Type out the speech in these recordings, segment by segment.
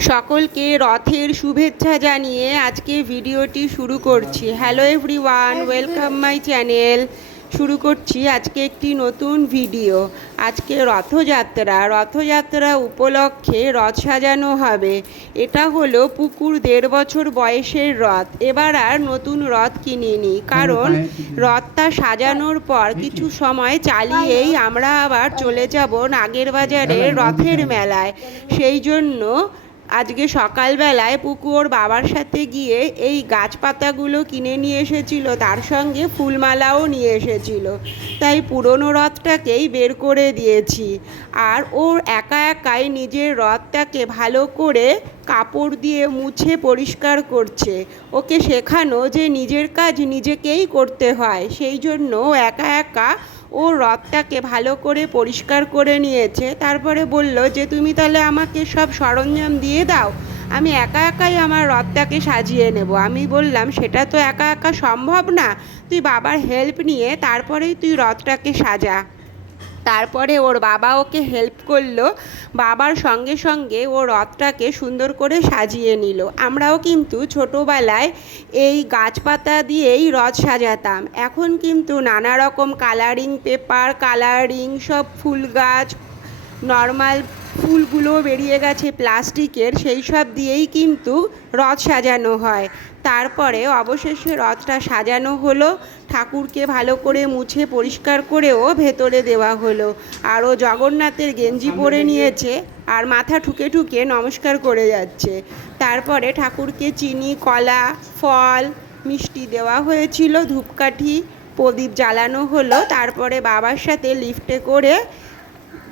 সকলকে রথের শুভেচ্ছা জানিয়ে আজকে ভিডিওটি শুরু করছি। Hello everyone welcome my channel শুরু করছি আজকে একটি নতুন ভিডিও। আজকে রথযাত্রা। রথযাত্রা উপলক্ষে রথ সাজানো হবে। এটা হলো পুকুর দেড় বছর বয়সের রথ। এবার আর নতুন রথ কিনিনি। কারণ রথটা সাজানোর পর কিছু সময় চালিয়েই আমরা আবার চলে যাব নাগের বাজারে রথের মেলায়। সেই জন্য আজকে সকালবেলায় পুকুর বাবার সাথে গিয়ে এই গাছপাতাগুলো কিনে নিয়ে এসেছিল, তার সঙ্গে ফুলমালাও নিয়ে এসেছিল। তাই পুরনো রথটাকেই বের করে দিয়েছি। আর ওর একা একাই নিজের রথটাকে ভালো করে কাপড় দিয়ে মুছে পরিষ্কার করছে। ওকে শেখানো যে নিজের কাজ নিজেকেই করতে হয়, সেই জন্য একা একা ও রথটাকে ভালো করে পরিষ্কার করে নিয়েছে। তারপরে বলল যে, তুমি তাহলে আমাকে সব সরঞ্জাম দিয়ে দাও। আমি একা একাই আমার রথটাকে সাজিয়ে নেব। আমি বললাম, সেটা তো একা একা সম্ভব না। তুই বাবার হেল্প নিয়ে তারপরেই তুই রথটাকে সাজা। তারপরে ওর বাবা ওকে হেল্প করল। বাবার সঙ্গে সঙ্গে ও রথটাকে সুন্দর করে সাজিয়ে নিল। আমরাও কিন্তু ছোটোবেলায় এই গাছপাতা দিয়েই রথ সাজাতাম। এখন কিন্তু নানা রকম কালারিং পেপার কালারিং সব ফুল গাছ নর্মাল ফুলগুলো বেরিয়ে গেছে প্লাস্টিকের, সেই সব দিয়েই কিন্তু রথ সাজানো হয়। তারপরে অবশেষে রথটা সাজানো হলো। ঠাকুরকে ভালো করে মুছে পরিষ্কার করেও ভেতরে দেওয়া হলো। আর ও জগন্নাথের গেঞ্জি পরে নিয়েছে আর মাথা ঠুকে ঠুকে নমস্কার করে যাচ্ছে। তারপরে ঠাকুরকে চিনি কলা ফল মিষ্টি দেওয়া হয়েছিল ধূপকাঠি প্রদীপ জ্বালানো হলো। তারপরে বাবার সাথে লিফটে করে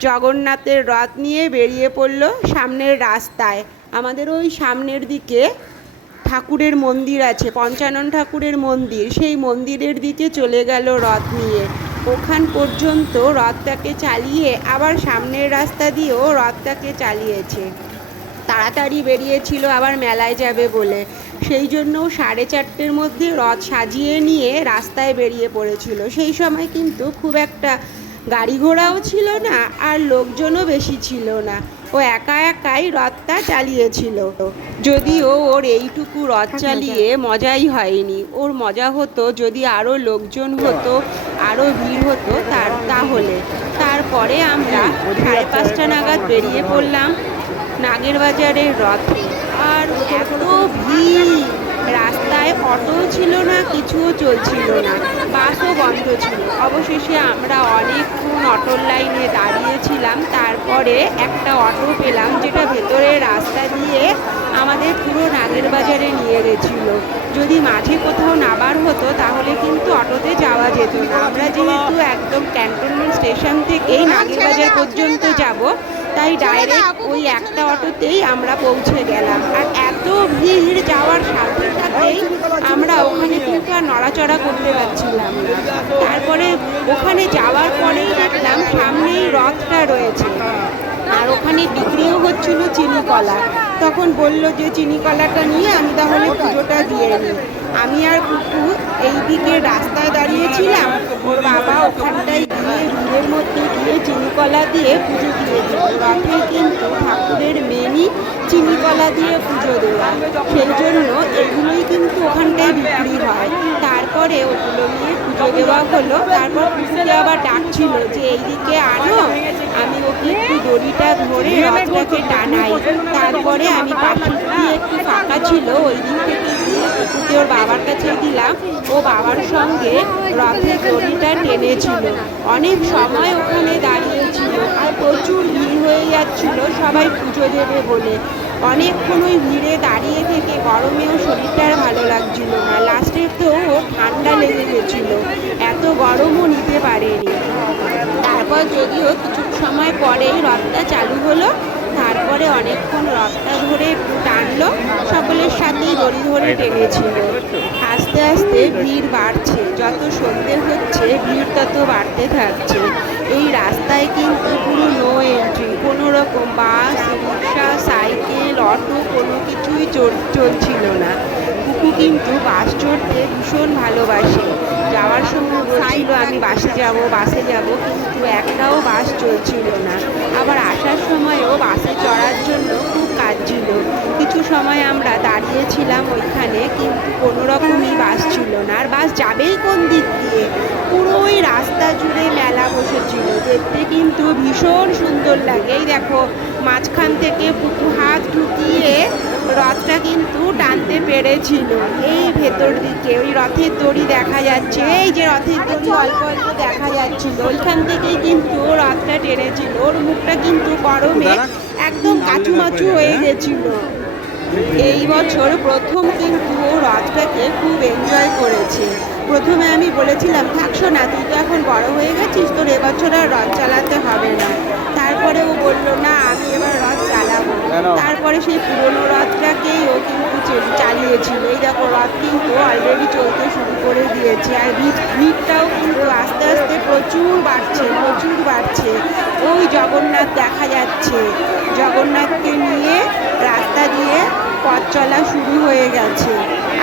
জগন্নাথের রথ নিয়ে বেরিয়ে পড়ল সামনের রাস্তায়। আমাদের ওই সামনের দিকে ঠাকুরের মন্দির আছে, পঞ্চানন ঠাকুরের মন্দির, সেই মন্দিরের দিকে চলে গেল রথ নিয়ে। ওখান পর্যন্ত রথটাকে চালিয়ে আবার সামনের রাস্তা দিয়েও রথটাকে চালিয়েছে। তাড়াতাড়ি বেরিয়েছিল, আবার মেলায় যাবে বলে। সেই জন্য সাড়ে চারটের মধ্যে রথ সাজিয়ে নিয়ে রাস্তায় বেরিয়ে পড়েছিল। সেই সময় কিন্তু খুব একটা গাড়ি ঘোড়াও ছিল না, আর লোকজনও বেশি ছিল না। ও একা একাই রথটা চালিয়েছিল। যদিও ওর এইটুকু রথ চালিয়ে মজাই হয়নি। ওর মজা হতো যদি আরও লোকজন হতো আরও ভিড় হতো তার তাহলে। তারপরে আমরা সাড়ে পাঁচটা নাগাদ বেরিয়ে পড়লাম নাগের বাজারের রথে। আর এত ভিড়! রাস্তায় অটো ছিল না, কিছুও চলছিল না। বাসও বন্ধ ছিল। অবশেষে আমরা অনেকক্ষণ অটোর লাইনে দাঁড়িয়েছিলাম। তারপরে একটা অটো পেলাম, যেটা ভেতরের রাস্তা দিয়ে আমাদের পুরো নাগের বাজারে নিয়ে গেছিল। যদি মাঝে কোথাও নাবার হতো, তাহলে কিন্তু অটোতে যাওয়া যেত না। আমরা যেহেতু একদম ক্যান্টনমেন্ট স্টেশন থেকেই নাগের বাজার পর্যন্ত যাব তাই ডাইরেক্ট ওই একটা অটোতেই আমরা পৌঁছে গেলাম। আর এত ভিড় যাওয়ার সাথে সাথেই আমরা ওখানে কিন্তু আর নড়াচড়া করতে পারছিলাম তারপরে ওখানে যাওয়ার পরেই দেখলাম সামনেই রথটা রয়েছে। আর ওখানে বিক্রিও হচ্ছিল চিনি কলা তখন বলল যে চিনি কলাটা নিয়ে আমি তাহলে পুজোটা দিয়ে নিই। আমি আর কুকু এই দিকে রাস্তায় দাঁড়িয়েছিলাম ওর বাবা ওখানটায় ভিড়ের মধ্যে গিয়ে চিনি কলা দিয়ে পুজো দিয়ে রথে কিন্তু ঠাকুরের মেনই চিনি কলা দিয়ে পুজো দেওয়া সেই জন্য এগুলোই কিন্তু ওখানটায় বিক্রি হয়। তারপরে ওগুলো নিয়ে পুজো দেওয়া হলো। তারপর কুকুরকে আবার ডাকছিল যে, এইদিকে আনো। আমি ওকে একটু দড়িটা ধরে রথটাকে টানাই। তারপরে আমি পাখি একটু ফাঁকা ছিল। ওই দিক থেকে কুকুরকে ওর বাবার কাছে দিলাম। ও বাবার সঙ্গে রথের দড়িটা টেনেছিল। অনেক সময় ওখানে দাঁড়িয়েছিল আর প্রচুর ভিড় হয়ে যাচ্ছিল সবাই পুজো দেবে বলে। অনেকক্ষণ ওই ভিড়ে দাঁড়িয়ে থেকে গরমেও শরীরটা আর ভালো লাগছিল না। লাস্টে তো ও ঠান্ডা লেগে গেছিল। এত গরমও নিতে পারেনি। তারপর যদিও কিছু সময় পরেই রথটা চালু হলো, তারপরে অনেকক্ষণ রথটা ধরে টানলো সকলের সাথেই দড়ি ধরে টেনেছিল আস্তে আস্তে ভিড় বাড়ছে। যত সন্ধে হচ্ছে ভিড় তত বাড়তে থাকছে। এই রাস্তায় কিন্তু পুরো নো এন্ট্রি কোনো রকম বাস রিক্সা সাইকেল অটো কোনো কিছুই চল- চলছিল না। কুকু কিন্তু বাস চড়তে ভীষণ ভালোবাসে। যাওয়ার সময় বলছিল আমি বাসে যাব বাসে যাব। কিন্তু একটাও বাস চলছিল না। আবার আসার সময়ও বাসে চড়ার সময় আমরা দাঁড়িয়েছিলাম ওইখানে কিন্তু কোনো রকমই বাস ছিল না। আর বাস যাবেই কোন দিক দিয়ে? পুরো ওই রাস্তা জুড়ে মেলা বসেছিল। দেখতে কিন্তু ভীষণ সুন্দর লাগে। এই দেখো মাঝখান থেকে পুকু হাত ঢুকিয়ে রথটা কিন্তু টানতে পেরেছিল। এই ভেতর দিকে ওই রথের দড়ি দেখা যাচ্ছে। এই যে রথের দড়ি অল্প অল্প দেখা যাচ্ছিল। ওইখান থেকেই কিন্তু রথটা টেনেছিল। ওর মুখটা কিন্তু গরমে একদম কাচুমাচু হয়ে গেছিল। এই বছর প্রথম কিন্তু ও রথটাকে খুব এনজয় করেছে। প্রথমে আমি বলেছিলাম থাকছো না তুই তো এখন বড় হয়ে গেছিস তোর এবছর আর রথ চালাতে হবে না। তারপরে ও বলল না আমি এবার রথ চালাবো। তারপরে সেই পুরনো রথটাকেই ও কিন্তু চালিয়েছিল। এই দেখো রথ কিন্তু অলরেডি চলতে শুরু করে দিয়েছে। আর ভিড় ভিড়টাও কিন্তু আস্তে আস্তে প্রচুর বাড়ছে প্রচুর বাড়ছে। ওই জগন্নাথ দেখা যাচ্ছে। জগন্নাথকে নিয়ে রাস্তা দিয়ে পথ চলা শুরু হয়ে গেছে।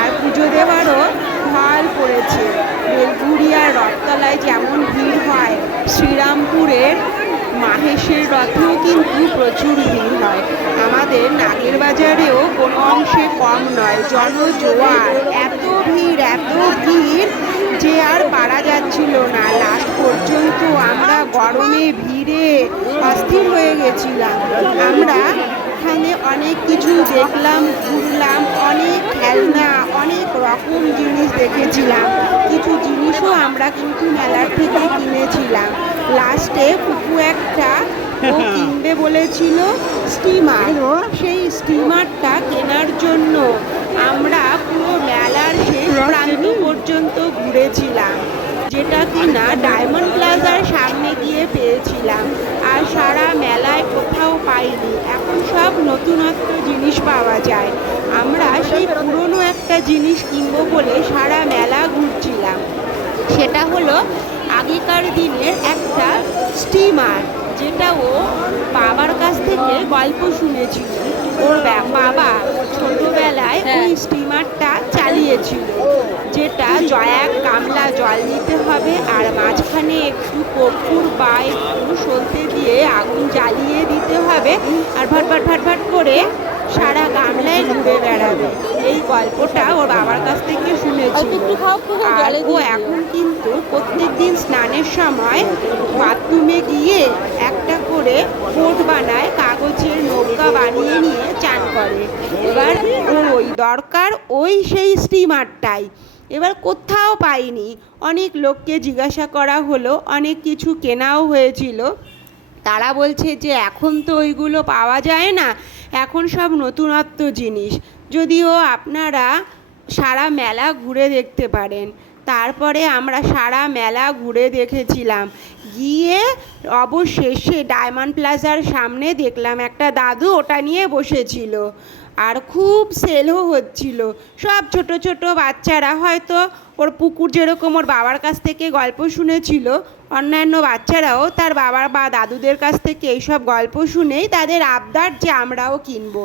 আর পুজো দেওয়ারও ঢল পড়েছে। বেলঘুরিয়ার রথতলায় যেমন ভিড় হয়, শ্রীরামপুরের মাহেশের রথেও কিন্তু প্রচুর ভিড় হয়। আমাদের নাগের বাজারেও কোনো অংশে কম নয়। জনজোয়ার, এত ভিড় এত ভিড় যে আর পারা যাচ্ছিল না। লাস্ট পর্যন্ত আমরা গরমে ভিড়ে অস্থির হয়ে গেছিলাম। আমরা এখানে অনেক কিছু দেখলাম ঘুরলাম অনেক খেলনা অনেক রকম জিনিস দেখেছিলাম। কিছু জিনিসও আমরা কিন্তু মেলার থেকে কিনেছিলাম। লাস্টে পুকু একটা ও কিনবে বলেছিল স্টিমার সেই স্টিমারটা কেনার জন্য আমরা পুরো মেলার শেষ প্রান্ত পর্যন্ত ঘুরেছিলাম। যেটা কিনা ডায়মন্ড প্লাজার সামনে গিয়ে পেয়েছিলাম। আর সারা মেলায় কোথাও পাইনি। নতুনত্ব জিনিস পাওয়া যায়। আমরা সেই পুরনো একটা জিনিস কিনবো বলে সারা মেলা ঘুরছিলাম। সেটা হলো আগেকার দিনের একটা স্টিমার। যেটা ও বাবার কাছ থেকে গল্প শুনেছিল। ওর বাবা ছোটবেলায় ওই স্টিমারটা চালিয়েছিল যেটা জয়া গামলা জল নিতে হবে আর মাঝখানে একটু কর্পূর বা একটু সলতে দিয়ে আগুন জ্বালিয়ে দিতে হবে আর ভাট ভাট ভাট ভাট করে সারা গামলায় ঘুরে বেড়াবে। এই গল্পটা ওর বাবার কাছ থেকে শুনেছি আর ও এখন কিন্তু প্রত্যেকদিন স্নানের সময় বাথরুমে গিয়ে একটা করে বোট বানায়, কাগজের নৌকা বানিয়ে নিয়ে চান করে। এবার ওই দরকার, ওই সেই স্টিমারটাই। এবার কোথাও পাইনি। অনেক লোককে জিজ্ঞাসা করা হলো, অনেক কিছু কেনাও হয়েছিল। তারা বলছে যে, এখন তো ওইগুলো পাওয়া যায় না। এখন সব নতুনত্ব জিনিস। যদিও আপনারা সারা মেলা ঘুরে দেখতে পারেন। তারপরে আমরা সারা মেলা ঘুরে দেখেছিলাম। গিয়ে অবশেষে ডায়মন্ড প্লাজার সামনে দেখলাম একটা দাদু ওটা নিয়ে বসেছিল। আর খুব সেলও হচ্ছিল। সব ছোট ছোট বাচ্চারা হয়তো ওর পুকুর যেরকম ওর বাবার কাছ থেকে গল্প শুনেছিল, অন্যান্য বাচ্চারাও তার বাবার বা দাদুদের কাছ থেকে এইসব গল্প শুনেই তাদের আবদার যে আমরাও কিনবো।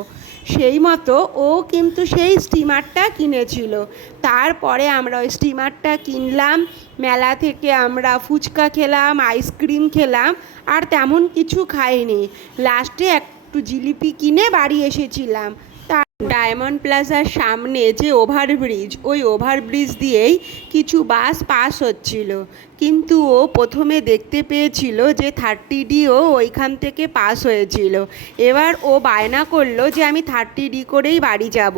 সেই মতো ও কিন্তু সেই স্টিমারটা কিনেছিল। তারপরে আমরা ওই স্টিমারটা কিনলাম, মেলা থেকে আমরা ফুচকা খেলাম, আইসক্রিম খেলাম, আর তেমন কিছু খাইনি। লাস্টে একটু জিলিপি কিনে বাড়ি এসেছিলাম। ডায়মন্ড প্লাজার সামনে যে ওভারব্রিজ, ওই ওভারব্রিজ দিয়েই কিছু বাস পাস হচ্ছিল। কিন্তু ও প্রথমে দেখতে পেয়েছিল যে থার্টি ডিও ওইখান থেকে পাস হয়েছিল। এবার ও বায়না করল যে আমি থার্টি ডি করেই বাড়ি যাব।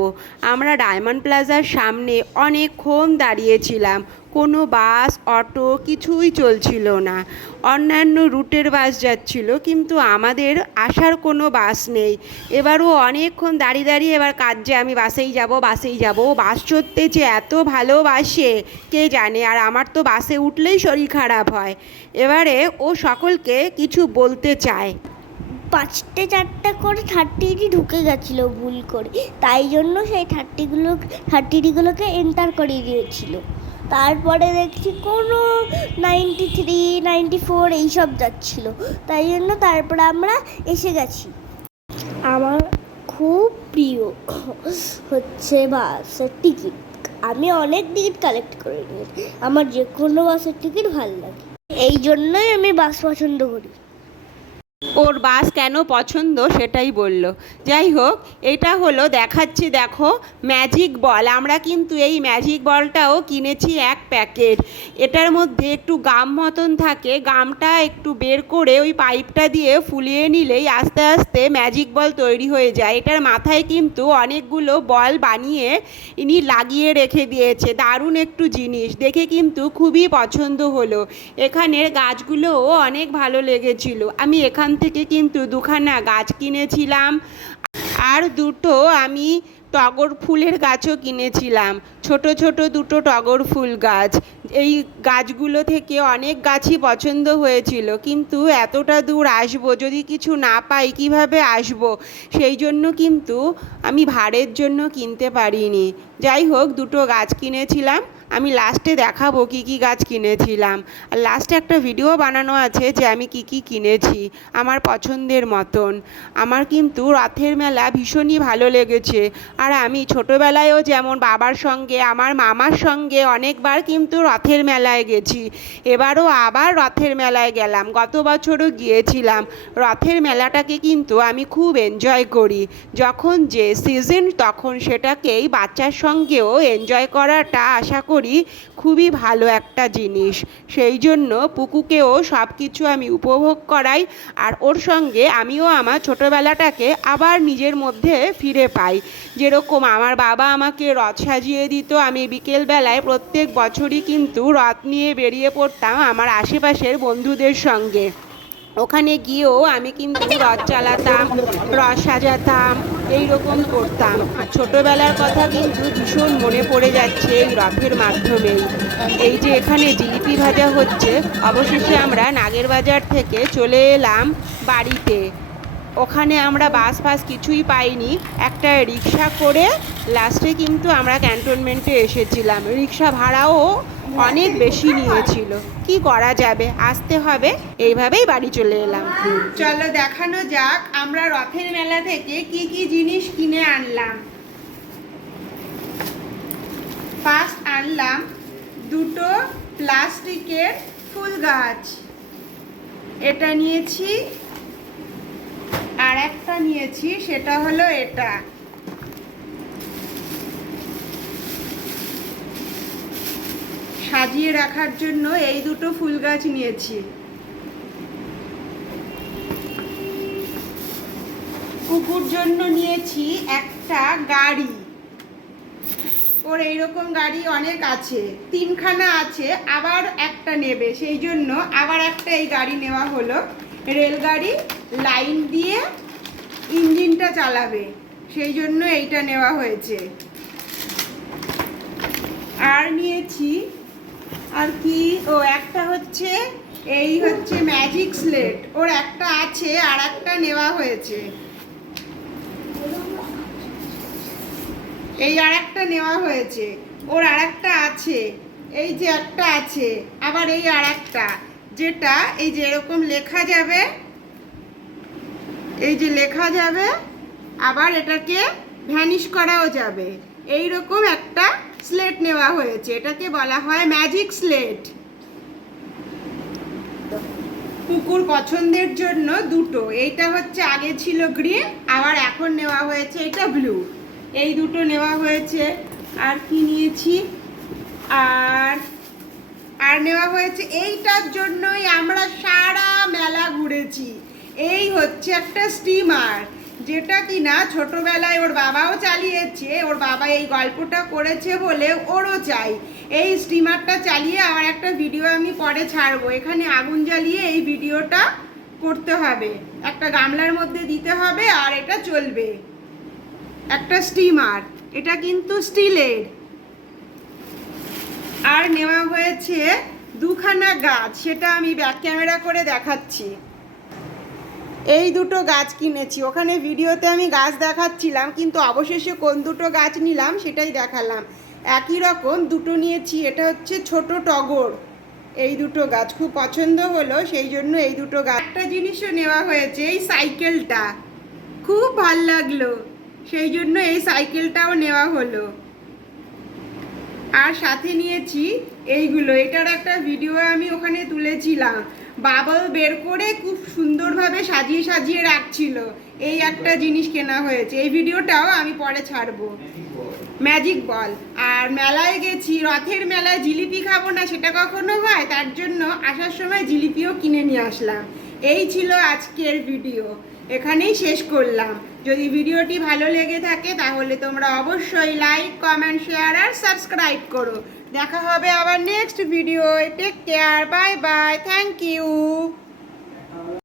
আমরা ডায়মন্ড প্লাজার সামনে অনেকক্ষণ দাঁড়িয়েছিলাম। কোনো বাস, অটো কিছুই চলছিল না। অন্যান্য রুটের বাস যাচ্ছিল, কিন্তু আমাদের আসার কোনো বাস নেই। এবার ও অনেকক্ষণ দাঁড়িয়ে দাঁড়িয়ে এবার কাজে আমি বাসেই যাব বাসেই যাব। ও বাস চড়তে যে এত ভালোবাসে, কে জানে? আর আমার তো বাসে উঠলেই শরীর খারাপ হয়। এবারে ও সকলকে কিছু বলতে চায়। পাঁচটে চারটে করে থার্টিটি ঢুকে গেছিল ভুল করে। তাই জন্য সেই থার্টিগুলো থার্টিটিগুলোকে এন্টার করিয়ে দিয়েছিল। তারপরে দেখছি কোনো নাইনটি থ্রি নাইনটি ফোর এইসব যাচ্ছিল। তাই জন্য তারপরে আমরা এসে গেছি। আমার খুব প্রিয় হচ্ছে বাসের টিকিট আমি অনেক টিকিট কালেক্ট করে নিয়েছি আমার যে কোনো বাসের টিকিট ভালো লাগে। এই জন্যই আমি বাস পছন্দ করি। ওর বাস কেন পছন্দ? সেটাই বলল। যাই হোক, এটা হলো দেখাচ্ছি, দেখো ম্যাজিক বল আমরা কিন্তু এই ম্যাজিক বলটাও কিনেছি এক প্যাকেট। এটার মধ্যে একটু গাম মতন থাকে, গামটা একটু বের করে ওই পাইপটা দিয়ে ফুলিয়ে নিলেই আস্তে আস্তে ম্যাজিক বল তৈরি হয়ে যায়। এটার মাথায় কিন্তু অনেকগুলো বল বানিয়ে ইনি লাগিয়ে রেখে দিয়েছে। দারুণ একটু জিনিস। দেখে কিন্তু খুবই পছন্দ হলো। এখানের গাছগুলোও অনেক ভালো লেগেছিল। আমি এখান থেকে কিন্তু দুখানা গাছ কিনেছিলাম। আর দুটো আমি টগর ফুলের গাছও কিনেছিলাম। ছোট ছোট দুটো টগর ফুল গাছ। এই গাছগুলো থেকে অনেক গাছই পছন্দ হয়েছিল। কিন্তু এতটা দূর আসব, যদি কিছু না পাই, কীভাবে আসব? সেই জন্য কিন্তু আমি ভাড়ের জন্য কিনতে পারিনি। যাই হোক, দুটো গাছ কিনেছিলাম। আমি লাস্টে দেখাবো কি কি গাছ কিনেছিলাম। আর লাস্টে একটা ভিডিও বানানো আছে যে আমি কি কি কিনেছি, আমার পছন্দের মতন। আমার কিন্তু রথের মেলা ভীষণই ভালো লেগেছে। আর আমি ছোটোবেলায়ও যেমন বাবার সঙ্গে, আমার মামার সঙ্গে অনেকবার কিন্তু রথের মেলায় গেছি। এবারও আবার রথের মেলায় গেলাম। গত বছরও গিয়েছিলাম। রথের মেলাটাকে কিন্তু আমি খুব এনজয় করি। যখন যে সিজন তখন সেটাকেই বাচ্চার সঙ্গেও এনজয় করাটা আশা করি খুবই ভালো একটা জিনিস। সেই জন্য পুকুকেও সব কিছু আমি উপভোগ করাই, আর ওর সঙ্গে আমিও আমার ছোটোবেলাটাকে আবার নিজের মধ্যে ফিরে পাই। যেরকম আমার বাবা আমাকে রথ সাজিয়ে দিত, আমি বিকেলবেলায় প্রত্যেক বছরই কিন্তু রথ নিয়ে বেরিয়ে পড়তাম আমার আশেপাশের বন্ধুদের সঙ্গে। ওখানে গিয়েও আমি কিন্তু রথ চালাতাম রস সাজাতাম এইরকম করতাম। আর ছোটোবেলার কথা কিন্তু ভীষণ মনে পড়ে যাচ্ছে এই রথের মাধ্যমে। এই যে এখানে জিলিপি ভাজা হচ্ছে অবশেষে আমরা নাগের বাজার থেকে চলে এলাম বাড়িতে। ওখানে আমরা বাস ফাস কিছুই পাইনি। একটা রিক্সা করে লাস্টে কিন্তু আমরা ক্যান্টনমেন্টে এসেছিলাম। রিক্সা ভাড়াও অনেক বেশি নিয়েছিল। কি করা যাবে? আসতে হবে। এইভাবেই বাড়ি চলে এলাম। চলো দেখানো যাক আমরা রথের মেলা থেকে কি কি জিনিস কিনে আনলাম। ফার্স্ট আনলাম দুটো প্লাস্টিকের ফুল গাছ। এটা নিয়েছি আর একটা নিয়েছি, সেটা হলো এটা। সাজিয়ে রাখার জন্য এই দুটো ফুল গাছ নিয়েছি। কুকুর জন্য নিয়েছি একটা গাড়ি। ওর এইরকম গাড়ি অনেক আছে, তিনখানা আছে, আবার একটা নেবে। সেই জন্য আবার একটা এই গাড়ি নেওয়া হলো। রেলগাড়ি লাইন দিয়ে ইঞ্জিনটা চালাবে। সেই জন্য এইটা নেওয়া হয়েছে। আর নিয়েছি, আর কি, ও একটা হচ্ছে, এই হচ্ছে ম্যাজিক স্লেট ওর একটা আছে, আর একটা নেওয়া হয়েছে। এই আর একটা নেওয়া হয়েছে। ওর আর একটা আছে। এই যে একটা আছে, আবার এই আর একটা। যেটা এই যে এরকম লেখা যাবে, এই যে লেখা যাবে, আবার এটাকে ভ্যানিশ করাও যাবে। এই রকম একটা স্লেট নেওয়া হয়েছে, এটাকে বলা হয় ম্যাজিক স্লেট কুকুর পছন্দের জন্য দুটো, এইটা হচ্ছে আগে ছিল গ্রিন আবার এখন নেওয়া হয়েছে এটা ব্লু এই দুটো নেওয়া হয়েছে, আর কি নিয়েছি? আর আর নেওয়া হয়েছে, এইটার জন্যই আমরা সারা মেলা ঘুরেছি। এই হচ্ছে একটা স্টিমার যেটা কিনা ছোটবেলায় ওর বাবাও চালিয়েছে, ওর বাবা এই গল্পটা করেছে বলে ওরও চাই। এই স্টিমারটা চালিয়ে আবার একটা ভিডিও আমি পরে ছাড়বো, এখানে আগুন জ্বালিয়ে এই ভিডিওটা করতে হবে। একটা গামলার মধ্যে দিতে হবে আর এটা চলবে। একটা স্টিমার এটা কিন্তু স্টিলের আর নেওয়া হয়েছে দুখানা গাছ, সেটা আমি ব্যাক ক্যামেরা করে দেখাচ্ছি। এই দুটো গাছ কিনেছি। ওখানে ভিডিওতে আমি গাছ দেখাচ্ছিলাম, কিন্তু অবশেষে কোন দুটো গাছ নিলাম সেটাই দেখালাম। একই রকম দুটো নিয়েছি, এটা হচ্ছে ছোট টগর। এই দুটো গাছ খুব পছন্দ হলো, সেই জন্য এই দুটো গাছ। একটা জিনিসও নেওয়া হয়েছে, এই সাইকেলটা। খুব ভালো লাগল, সেই জন্য এই সাইকেলটাও নেওয়া হলো। আর সাথে নিয়েছি এইগুলো। এটার একটা ভিডিও আমি ওখানে তুলেছিলাম। বাবল বের করে খুব সুন্দরভাবে সাজিয়ে সাজিয়ে রাখছিল। এই একটা জিনিস কেনা হয়েছে। এই ভিডিওটাও আমি পরে ছাড়বো। ম্যাজিক বল আর মেলায় গেছি, রথের মেলায় জিলিপি খাব না সেটা কখনো হয়? তার জন্য আসার সময় জিলিপিও কিনে নিয়ে আসলাম। এই ছিল আজকের ভিডিও এখানেই শেষ করলাম। যদি ভিডিওটি ভালো লেগে থাকে, তাহলে তোমরা অবশ্যই লাইক কমেন্ট শেয়ার আর সাবস্ক্রাইব করো। দেখা হবে আবার next video take care bye bye thank you